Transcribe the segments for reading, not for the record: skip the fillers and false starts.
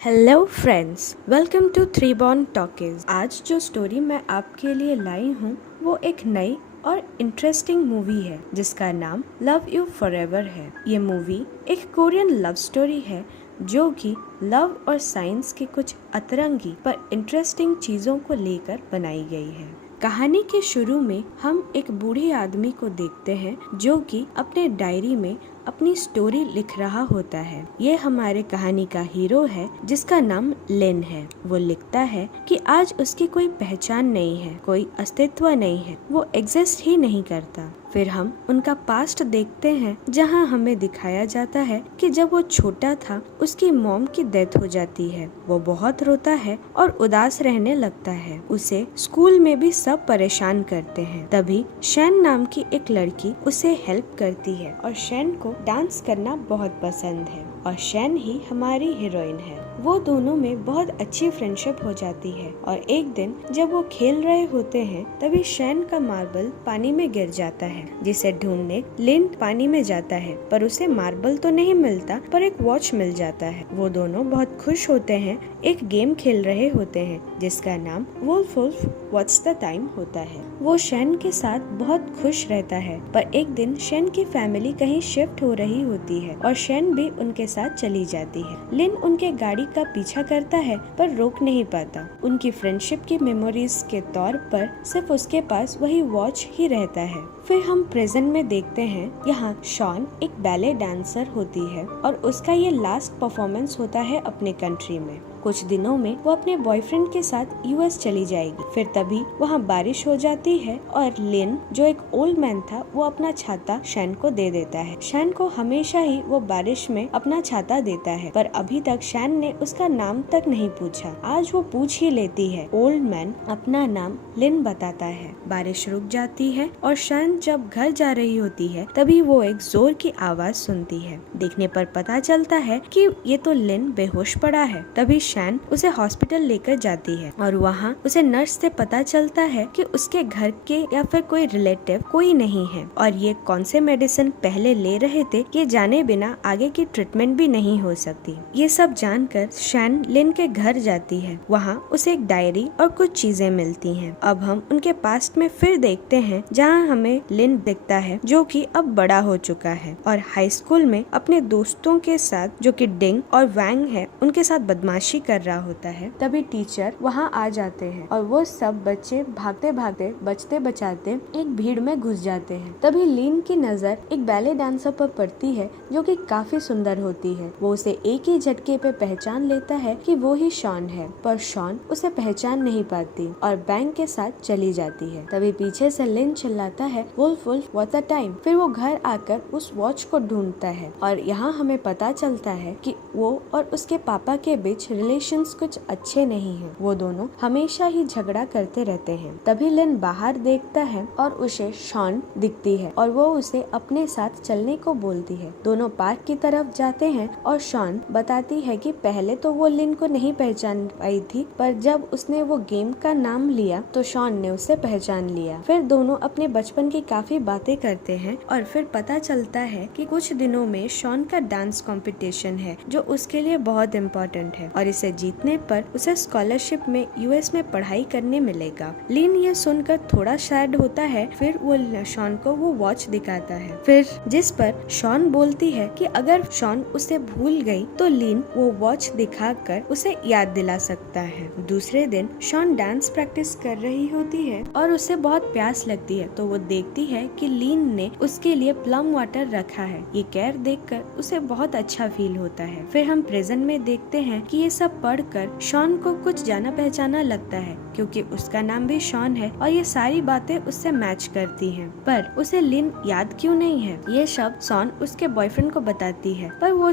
Hello friends, welcome to three born talkies. आज जो story मैं आपके लिए लाई हूँ वो एक नई और इंटरेस्टिंग मूवी है जिसका नाम लव यू फॉरएवर है। ये मूवी एक कोरियन लव स्टोरी है जो कि लव और साइंस के कुछ अतरंगी पर इंटरेस्टिंग चीज़ों को लेकर बनाई गई है। कहानी के शुरू में हम एक बूढ़े आदमी को देखते हैं जो कि अपने डायरी में अपनी स्टोरी लिख रहा होता है। ये हमारे कहानी का हीरो है जिसका नाम लिन है। वो लिखता है कि आज उसकी कोई पहचान नहीं है, कोई अस्तित्व नहीं है, वो एग्जिस्ट ही नहीं करता। फिर हम उनका पास्ट देखते हैं जहां हमें दिखाया जाता है कि जब वो छोटा था उसकी मॉम की डेथ हो जाती है। वो बहुत रोता है और उदास रहने लगता है। उसे स्कूल में भी सब परेशान करते हैं। तभी शैन नाम की एक लड़की उसे हेल्प करती है और शैन को डांस करना बहुत पसंद है और शैन ही हमारी हीरोइन है। वो दोनों में बहुत अच्छी फ्रेंडशिप हो जाती है और एक दिन जब वो खेल रहे होते हैं तभी शैन का मार्बल पानी में गिर जाता है, जिसे ढूंढने लिन पानी में जाता है, पर उसे मार्बल तो नहीं मिलता पर एक वॉच मिल जाता है। वो दोनों बहुत खुश होते हैं, एक गेम खेल रहे होते हैं जिसका नाम wolf wolf what's the time होता है। वो शैन के साथ बहुत खुश रहता है, पर एक दिन शैन की फैमिली कहीं शिफ्ट हो रही होती है और शैन भी उनके साथ चली जाती है। लिन उनके गाड़ी का पीछा करता है पर रोक नहीं पाता। उनकी फ्रेंडशिप की मेमोरीज के तौर पर सिर्फ उसके पास वही वॉच ही रहता है। फिर हम प्रेजेंट में देखते हैं यहाँ शॉन एक बैले डांसर होती है और उसका ये लास्ट परफॉर्मेंस होता है अपने कंट्री में। कुछ दिनों में वो अपने बॉयफ्रेंड के साथ यूएस चली जाएगी। फिर तभी वहाँ बारिश हो जाती है और लिन जो एक ओल्ड मैन था वो अपना छाता शैन को दे देता है। शैन को हमेशा ही वो बारिश में अपना छाता देता है, पर अभी तक शैन ने उसका नाम तक नहीं पूछा। आज वो पूछ ही लेती है। ओल्ड मैन अपना नाम लिन बताता है। बारिश रुक जाती है और शैन जब घर जा रही होती है तभी वो एक जोर की आवाज सुनती है। देखने पर पता चलता है कि ये तो लिन बेहोश पड़ा है। तभी शैन उसे हॉस्पिटल लेकर जाती है और वहाँ उसे नर्स से पता चलता है कि उसके घर के या फिर कोई रिलेटिव कोई नहीं है और ये कौन से मेडिसिन पहले ले रहे थे ये जाने बिना आगे की ट्रीटमेंट भी नहीं हो सकती। ये सब जानकर शैन लिन के घर जाती है। वहाँ उसे एक डायरी और कुछ चीजें मिलती हैं। अब हम उनके पास्ट में फिर देखते हैं जहाँ हमें लिन दिखता है जो कि अब बड़ा हो चुका है और हाई स्कूल में अपने दोस्तों के साथ जो कि डिंग और वैंग है उनके साथ बदमाशी कर रहा होता है। तभी टीचर वहाँ आ जाते हैं और वो सब बच्चे भागते भागते बचते बचाते एक भीड़ में घुस जाते हैं। तभी लिन की नजर एक बैले डांसर पर पड़ती है जो कि काफी सुंदर होती है। वो उसे एक ही झटके पे पहचान लेता है कि वो ही शॉन है, पर शॉन उसे पहचान नहीं पाती और बैंक के साथ चली जाती है। तभी पीछे से लिन चिल्लाता है wolf wolf what's the time. फिर वो घर आकर उस वॉच को ढूंढता है और यहाँ हमें पता चलता है कि वो और उसके पापा के बीच रिलेशंस कुछ अच्छे नहीं हैं। वो दोनों हमेशा ही झगड़ा करते रहते हैं। तभी लिन बाहर देखता है और उसे शॉन दिखती है और वो उसे अपने साथ चलने को बोलती है। दोनों पार्क की तरफ जाते हैं और शॉन बताती है कि पहले तो वो लिन को नहीं पहचान पाई थी, पर जब उसने वो गेम का नाम लिया तो शॉन ने उसे पहचान लिया। फिर दोनों अपने बचपन की काफी बातें करते हैं और फिर पता चलता है कि कुछ दिनों में शॉन का डांस कंपटीशन है जो उसके लिए बहुत इम्पोर्टेंट है और इसे जीतने पर उसे स्कॉलरशिप में यूएस में पढ़ाई करने मिलेगा। लिन ये सुनकर थोड़ा सैड होता है। फिर वो शॉन को वो वॉच दिखाता है, फिर जिस पर शॉन बोलती है कि अगर शॉन उसे भूल गई तो लिन वो वॉच दिखाकर उसे याद दिला सकता है। दूसरे दिन शॉन डांस प्रैक्टिस कर रही होती है और उसे बहुत प्यास लगती है तो वो देखती है कि लिन ने उसके लिए प्लम वाटर रखा है। ये केयर देखकर उसे बहुत अच्छा फील होता है। फिर हम प्रेजेंट में देखते हैं कि ये सब पढ़कर शॉन को कुछ जाना पहचाना लगता है क्योंकि उसका नाम भी शॉन है और ये सारी बातें उससे मैच करती हैं। पर उसे लिन याद क्यों नहीं है ये शब्द शॉन उसके बॉयफ्रेंड को बताती है, पर वो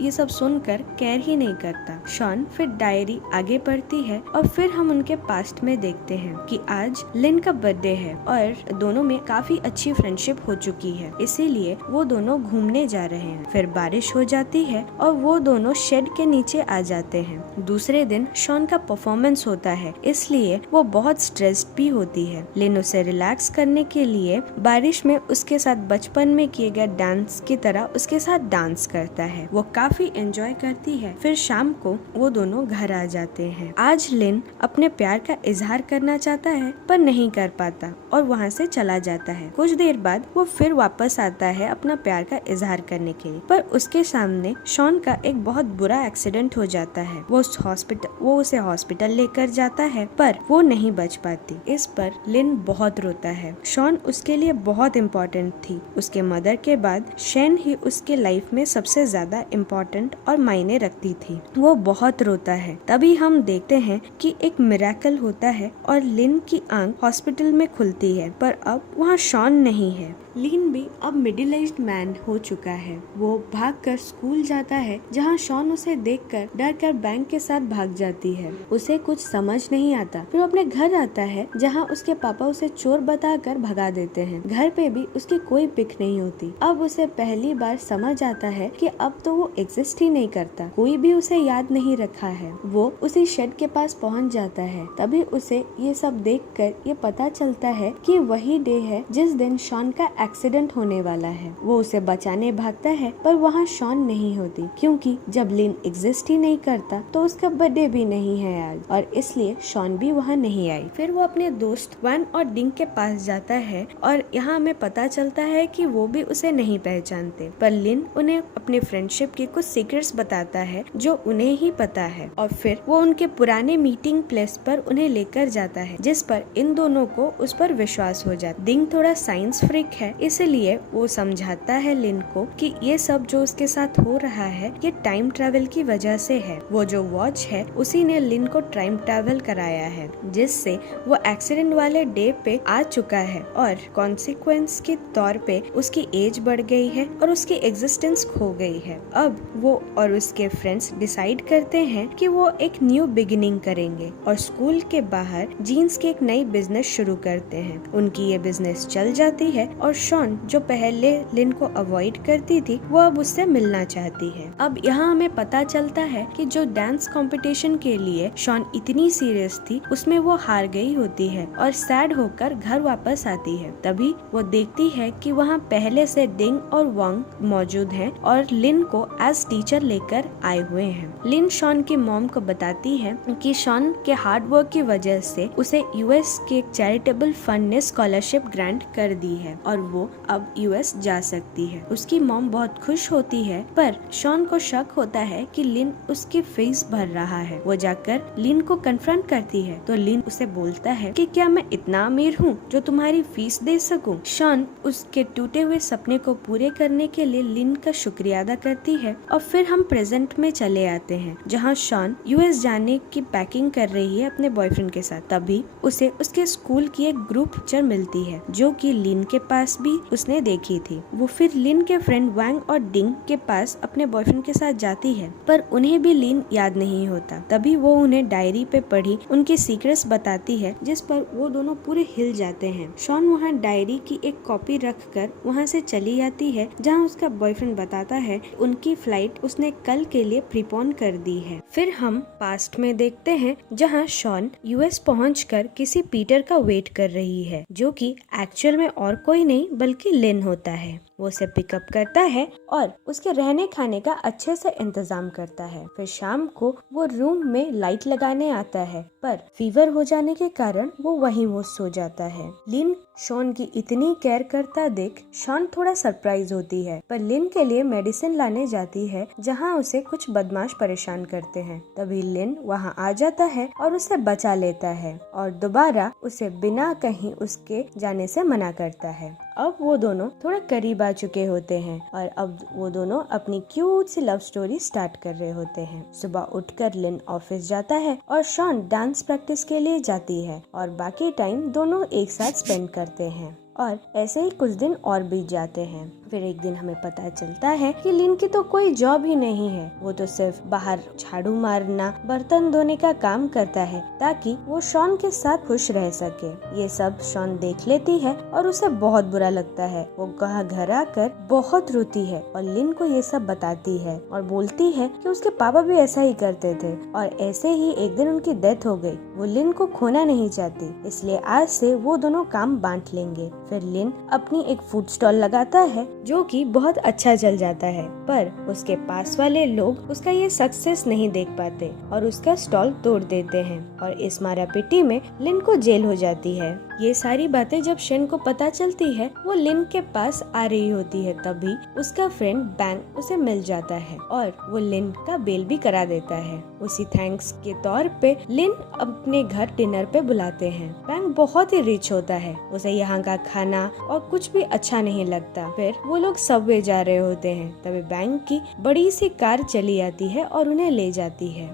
ये सब सुनकर केयर ही नहीं करता। शॉन फिर डायरी आगे पढ़ती है और फिर हम उनके पास्ट में देखते हैं कि आज लिन का बर्थडे है और दोनों में काफी अच्छी फ्रेंडशिप हो चुकी है, इसीलिए वो दोनों घूमने जा रहे हैं। फिर बारिश हो जाती है और वो दोनों शेड के नीचे आ जाते हैं। हैं। दूसरे दिन शॉन का परफॉर्मेंस होता है, इसलिए वो बहुत स्ट्रेस्ड भी होती है। लिन उसे रिलैक्स करने के लिए बारिश में उसके साथ बचपन में किए गए डांस की तरह उसके साथ डांस करता है। वो काफी एंजॉय करती है। फिर शाम को वो दोनों घर आ जाते हैं। आज लिन अपने प्यार का इजहार करना चाहता है पर नहीं कर पाता और वहाँ से चला जाता है। कुछ देर बाद वो फिर वापस आता है अपना प्यार का इजहार करने के लिए, पर उसके सामने शॉन का एक बहुत बुरा एक्सीडेंट हो जाता है। वो उसे हॉस्पिटल लेकर जाता है पर वो नहीं बच पाती। इस पर लिन बहुत रोता है। शॉन उसके लिए बहुत इम्पोर्टेंट थी। उसके मदर के बाद शेन ही उसके लाइफ में सबसे ज्यादा इम्पोर्टेंट और मायने रखती थी। वो बहुत रोता है। तभी हम देखते हैं कि एक मिरेकल होता है और लिन की आंख हॉस्पिटल में खुलती है, पर अब वहाँ शॉन नहीं है। लिन भी अब मिडिल एज्ड मैन हो चुका है। वो भागकर स्कूल जाता है, जहाँ शॉन उसे देखकर डर कर बैंक के साथ भाग जाती है। उसे कुछ समझ नहीं आता। फिर वो अपने घर आता है, जहाँ उसके पापा उसे चोर बताकर भगा देते हैं। घर पे भी उसकी कोई पिक नहीं होती। अब उसे पहली बार समझ आता है कि अब तो वो एग्जिस्ट ही नहीं करता, कोई भी उसे याद नहीं रखा है। वो उसी शेड के पास पहुँच जाता है। तभी उसे ये सब देखकर ये पता चलता है कि वही डे है जिस दिन शॉन का एक्सीडेंट होने वाला है। वो उसे बचाने भागता है पर वहाँ शॉन नहीं होती, क्योंकि जब लिन एग्जिस्ट ही नहीं करता तो उसका बर्थडे भी नहीं है आज, और इसलिए शॉन भी वहाँ नहीं आई। फिर वो अपने दोस्त वैन और डिंग के पास जाता है और यहाँ हमें पता चलता है कि वो भी उसे नहीं पहचानते, पर लिन उन्हें अपने फ्रेंडशिप के कुछ सीक्रेट्स बताता है जो उन्हें ही पता है, और फिर वो उनके पुराने मीटिंग प्लेस पर उन्हें लेकर जाता है, जिस पर इन दोनों को उस पर विश्वास हो जाता है। डिंग थोड़ा साइंस फ्रीक है, इसलिए वो समझाता है लिन को कि ये सब जो उसके साथ हो रहा है ये टाइम ट्रैवल की वजह से है। वो जो वॉच है उसी ने लिन को टाइम ट्रैवल कराया है, जिससे वो एक्सीडेंट वाले डे पे आ चुका है और कॉन्सिक्वेंस के तौर पे उसकी एज बढ़ गई है और उसकी एग्जिस्टेंस खो गई है। अब वो और उसके फ्रेंड्स डिसाइड करते हैं कि वो एक न्यू बिगिनिंग करेंगे और स्कूल के बाहर जीन्स की एक नई बिजनेस शुरू करते हैं। उनकी ये बिजनेस चल जाती है और शॉन जो पहले लिन को अवॉइड करती थी वो अब उससे मिलना चाहती है। अब यहाँ हमें पता चलता है कि जो डांस कंपटीशन के लिए शॉन इतनी सीरियस थी उसमें वो हार गई होती है और सैड होकर घर वापस आती है। तभी वो देखती है कि वहाँ पहले से डिंग और वांग मौजूद हैं और लिन को एज टीचर लेकर आए हुए हैं। लिन शॉन की मॉम को बताती है कि शॉन के हार्ड वर्क की वजह से उसे यूएस के एक चैरिटेबल फंड ने स्कॉलरशिप ग्रांट कर दी है और वो अब यूएस जा सकती है। उसकी मॉम बहुत खुश होती है, पर शॉन को शक होता है कि लिन उसकी फीस भर रहा है। वो जाकर लिन को कन्फ्रंट करती है तो लिन उसे बोलता है कि क्या मैं इतना अमीर हूँ जो तुम्हारी फीस दे सकूं? शॉन उसके टूटे हुए सपने को पूरे करने के लिए लिन का शुक्रिया अदा करती है और फिर हम प्रेजेंट में चले आते हैं, जहाँ शॉन यूएस जाने की पैकिंग कर रही है अपने बॉयफ्रेंड के साथ। तभी उसे उसके स्कूल की एक ग्रुप पिक्चर मिलती है जो कि लिन के पास भी उसने देखी थी। वो फिर लिन के फ्रेंड वैंग और डिंग के पास अपने बॉयफ्रेंड के साथ जाती है, पर उन्हें भी लिन याद नहीं होता। तभी वो उन्हें डायरी पे पढ़ी उनकी सीक्रेट्स बताती है, जिस पर वो दोनों पूरे हिल जाते हैं। शॉन वहाँ डायरी की एक कॉपी रखकर वहाँ से चली जाती है, जहाँ उसका बॉयफ्रेंड बताता है उनकी फ्लाइट उसने कल के लिए प्रीपोन कर दी है। फिर हम पास्ट में देखते हैं, जहाँ शॉन यूएस पहुंचकर किसी पीटर का वेट कर रही है, जो कि एक्चुअल में और कोई नहीं बल्कि लिन होता है। वो उसे पिकअप करता है और उसके रहने खाने का अच्छे से इंतजाम करता है। फिर शाम को वो रूम में लाइट लगाने आता है, पर फीवर हो जाने के कारण वो सो जाता है। लिन शॉन की इतनी केयर करता देख शॉन थोड़ा सरप्राइज होती है, पर लिन के लिए मेडिसिन लाने जाती है, जहाँ उसे कुछ बदमाश परेशान करते हैं। तभी लिन वहाँ आ जाता है और उसे बचा लेता है और दोबारा उसे बिना कहीं उसके जाने से मना करता है। अब वो दोनों थोड़ा करीब आ चुके होते हैं और अब वो दोनों अपनी क्यूट सी लव स्टोरी स्टार्ट कर रहे होते हैं। सुबह उठकर लिन ऑफिस जाता है और शॉन डांस प्रैक्टिस के लिए जाती है और बाकी टाइम दोनों एक साथ स्पेंड करते हैं और ऐसे ही कुछ दिन और बीत जाते हैं। फिर एक दिन हमें पता चलता है कि लिन की तो कोई जॉब ही नहीं है, वो तो सिर्फ बाहर झाड़ू मारना, बर्तन धोने का काम करता है ताकि वो शॉन के साथ खुश रह सके। ये सब शॉन देख लेती है और उसे बहुत बुरा लगता है। वो घर आकर बहुत रोती है और लिन को ये सब बताती है और बोलती है कि उसके पापा भी ऐसा ही करते थे और ऐसे ही एक दिन उनकी डेथ हो गई। वो लिन को खोना नहीं चाहती, इसलिए आज से वो दोनों काम बांट लेंगे। फिर लिन अपनी एक फूड स्टॉल लगाता है जो कि बहुत अच्छा चल जाता है, पर उसके पास वाले लोग उसका ये सक्सेस नहीं देख पाते और उसका स्टॉल तोड़ देते हैं और इस मारापिटी में लिन को जेल हो जाती है। ये सारी बातें जब शेन को पता चलती है, वो लिन के पास आ रही होती है, तभी उसका फ्रेंड बैंग उसे मिल जाता है और वो लिन का बेल भी करा देता है। उसी थैंक्स के तौर पे लिन अपने घर डिनर पे बुलाते हैं। बैंग बहुत ही रिच होता है, उसे यहाँ का खाना और कुछ भी अच्छा नहीं लगता। फिर वो लोग सबवे जा रहे होते हैं, तभी बैंग की बड़ी सी कार चली आती है और उन्हें ले जाती है।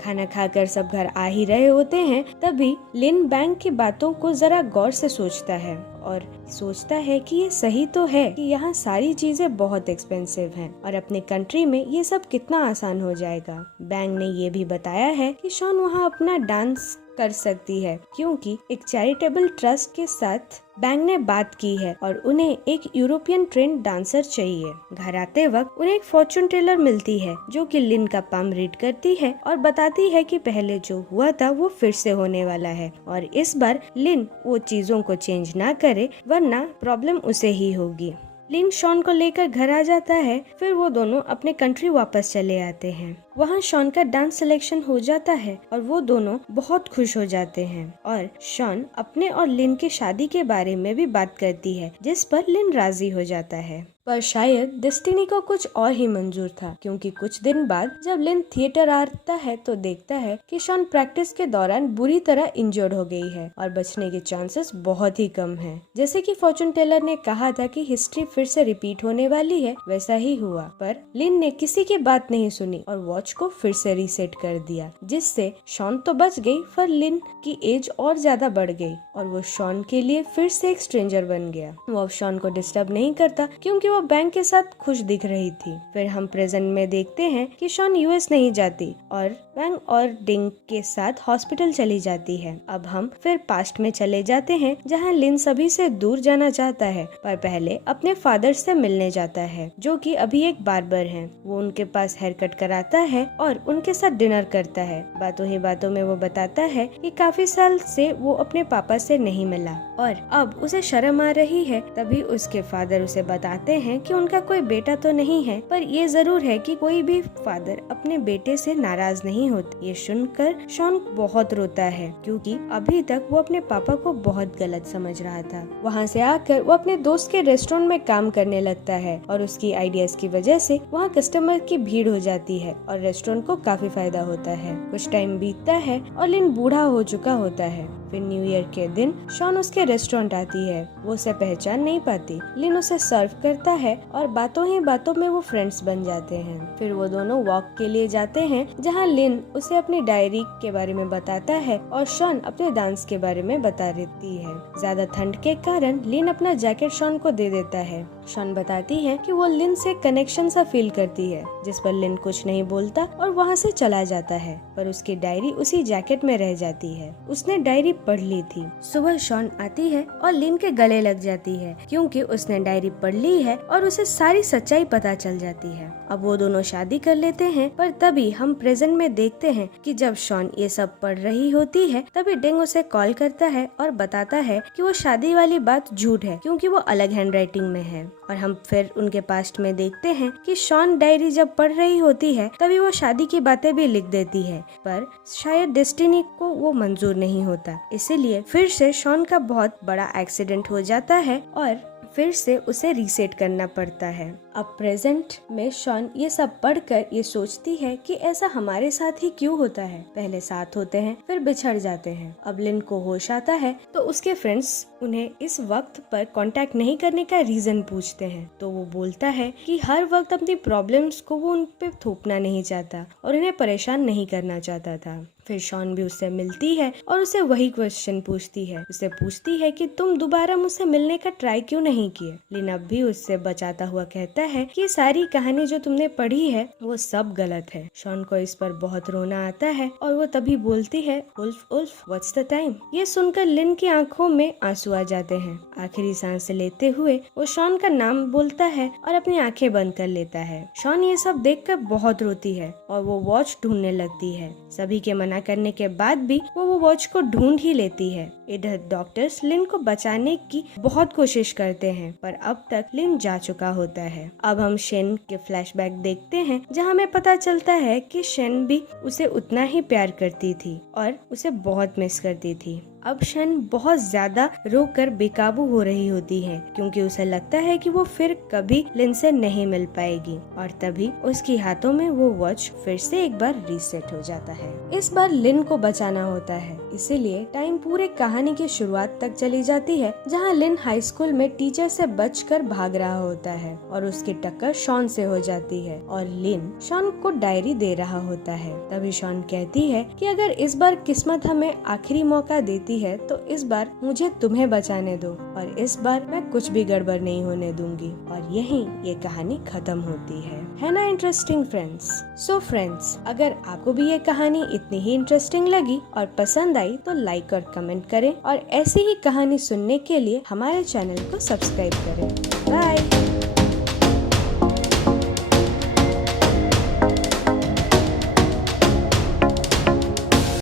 खाना खाकर सब घर आ ही रहे होते हैं, तभी लिन बैंक की बातों को जरा गौर से सोचता है और सोचता है कि ये सही तो है कि यहाँ सारी चीजें बहुत एक्सपेंसिव हैं और अपने कंट्री में ये सब कितना आसान हो जाएगा। बैंक ने ये भी बताया है कि शॉन वहाँ अपना डांस कर सकती है क्योंकि एक चैरिटेबल ट्रस्ट के साथ बैंक ने बात की है और उन्हें एक यूरोपियन ट्रेंड डांसर चाहिए। घर आते वक्त उन्हें एक फॉर्चून टेलर मिलती है जो कि लिन का पाम रीड करती है और बताती है कि पहले जो हुआ था वो फिर से होने वाला है और इस बार लिन वो चीजों को चेंज ना करे वरना प्रॉब्लम उसे ही होगी। लिन शॉन को लेकर घर आ जाता है। फिर वो दोनों अपने कंट्री वापस चले आते हैं। वहाँ शॉन का डांस सिलेक्शन हो जाता है और वो दोनों बहुत खुश हो जाते हैं और शॉन अपने और लिन की शादी के बारे में भी बात करती है, जिस पर लिन राजी हो जाता है। पर शायद डेस्टिनी को कुछ और ही मंजूर था, क्योंकि कुछ दिन बाद जब लिन थिएटर आता है तो देखता है कि शॉन प्रैक्टिस के दौरान बुरी तरह इंजर्ड हो गई है और बचने के चांसेस बहुत ही कम हैं। जैसे कि फॉर्चून टेलर ने कहा था कि हिस्ट्री फिर से रिपीट होने वाली है, वैसा ही हुआ। पर लिन ने किसी की बात नहीं सुनी और वॉच को फिर से रीसेट कर दिया, जिससे शॉन तो बच गई पर लिन की एज और ज्यादा बढ़ गई और वो शॉन के लिए फिर से एक स्ट्रेंजर बन गया। वो अब शॉन को डिस्टर्ब नहीं करता क्योंकि वो बैंक के साथ खुश दिख रही थी। फिर हम प्रेजेंट में देखते हैं कि शॉन यूएस नहीं जाती और बैंक और डिंग के साथ हॉस्पिटल चली जाती है। अब हम फिर पास्ट में चले जाते हैं जहाँ लिन सभी से दूर जाना चाहता है, पर पहले अपने फादर से मिलने जाता है जो कि अभी एक बार्बर हैं। वो उनके पास हेयर कट कराता है और उनके साथ डिनर करता है। बातों ही बातों में वो बताता है कि काफी साल से वो अपने पापा से नहीं मिला और अब उसे शर्म आ रही है। तभी उसके फादर उसे बताते हैं कि उनका कोई बेटा तो नहीं है, पर ये जरूर है कि कोई भी फादर अपने बेटे से नाराज नहीं होते। ये सुनकर शॉन बहुत रोता है क्योंकि अभी तक वो अपने पापा को बहुत गलत समझ रहा था। वहाँ से आकर वो अपने दोस्त के रेस्टोरेंट में काम करने लगता है और उसकी आइडियाज की वजह से वहाँ कस्टमर की भीड़ हो जाती है और रेस्टोरेंट को काफी फायदा होता है। कुछ टाइम बीतता है और लिन बूढ़ा हो चुका होता है। फिर न्यू ईयर के दिन शॉन उसके रेस्टोरेंट आती है। वो उसे पहचान नहीं पाती। लिन उसे सर्व करता है और बातों ही बातों में वो फ्रेंड्स बन जाते हैं। फिर वो दोनों वॉक के लिए जाते हैं जहाँ लिन उसे अपनी डायरी के बारे में बताता है और शॉन अपने डांस के बारे में बता देती है। ज्यादा ठंड के कारण लिन अपना जैकेट शॉन को दे देता है। शॉन बताती है कि वो लिन से कनेक्शन सा फील करती है, जिस पर लिन कुछ नहीं बोलता और वहाँ से चला जाता है, पर उसकी डायरी उसी जैकेट में रह जाती है। उसने डायरी पढ़ ली थी। सुबह शॉन आती है और लिन के गले लग जाती है क्योंकि उसने डायरी पढ़ ली है और उसे सारी सच्चाई पता चल जाती है। अब वो दोनों शादी कर लेते हैं, पर तभी हम प्रेजेंट में देखते हैं कि जब शॉन ये सब पढ़ रही होती है तभी डिंग उसे कॉल करता है और बताता है कि वो शादी वाली बात झूठ है क्योंकि वो अलग हैंडराइटिंग में है। और हम फिर उनके पास्ट में देखते हैं कि शॉन डायरी जब पढ़ रही होती है तभी वो शादी की बातें भी लिख देती है, पर शायद डेस्टिनी को वो मंजूर नहीं होता। इसीलिए फिर से शॉन का बहुत बड़ा एक्सीडेंट हो जाता है और फिर से उसे रीसेट करना पड़ता है। अब प्रेजेंट में शॉन ये सब पढ़कर ये सोचती है कि ऐसा हमारे साथ ही क्यों होता है। पहले साथ होते हैं फिर बिछड़ जाते हैं। अब लिन को होश आता है तो उसके फ्रेंड्स उन्हें इस वक्त पर कांटेक्ट नहीं करने का रीजन पूछते हैं, तो वो बोलता है कि हर वक्त अपनी प्रॉब्लम्स को वो उन पे थोपना नहीं चाहता और उन्हें परेशान नहीं करना चाहता था। फिर शॉन भी उससे मिलती है और उसे वही क्वेश्चन पूछती है। उसे पूछती है कि तुम दोबारा मुझसे मिलने का ट्राई क्यों नहीं किए। लिन अब भी उससे बचाता हुआ कहता है कि सारी कहानी जो तुमने पढ़ी है वो सब गलत है। शॉन को इस पर बहुत रोना आता है और वो तभी बोलती है, wolf wolf what's the time. ये सुनकर लिन की आंखों में आंसू आ जाते हैं। आखिरी सांस लेते हुए वो शॉन का नाम बोलता है और अपनी आंखें बंद कर लेता है। शॉन ये सब देखकर बहुत रोती है और वो वॉच ढूंढने लगती है। सभी के मना करने के बाद भी वो वॉच को ढूंढ ही लेती है। इधर डॉक्टर्स लिन को बचाने की बहुत कोशिश करते हैं पर अब तक लिन जा चुका होता है। अब हम शेन के फ्लैशबैक देखते हैं जहां हमें पता चलता है कि शेन भी उसे उतना ही प्यार करती थी और उसे बहुत मिस करती थी। अब शेन बहुत ज्यादा रोकर बेकाबू हो रही होती है क्योंकि उसे लगता है कि वो फिर कभी लिन से नहीं मिल पाएगी और तभी उसके हाथों में वो वॉच फिर से एक बार रीसेट हो जाता है। इस बार लिन को बचाना होता है, इसीलिए टाइम पूरे कहानी की शुरुआत तक चली जाती है जहां लिन हाई स्कूल में टीचर से बचकर भाग रहा होता है और उसकी टक्कर शॉन से हो जाती है और लिन शॉन को डायरी दे रहा होता है। तभी शॉन कहती है कि अगर इस बार किस्मत हमें आखिरी मौका देती है तो इस बार मुझे तुम्हें बचाने दो और इस बार मैं कुछ भी गड़बड़ नहीं होने दूंगी। और यहीं ये कहानी खत्म होती है ना इंटरेस्टिंग फ्रेंड्स। सो फ्रेंड्स, अगर आपको भी ये कहानी इतनी ही इंटरेस्टिंग लगी और पसंद आई तो लाइक और कमेंट करें और ऐसी ही कहानी सुनने के लिए हमारे चैनल को सब्सक्राइब करें। बाय।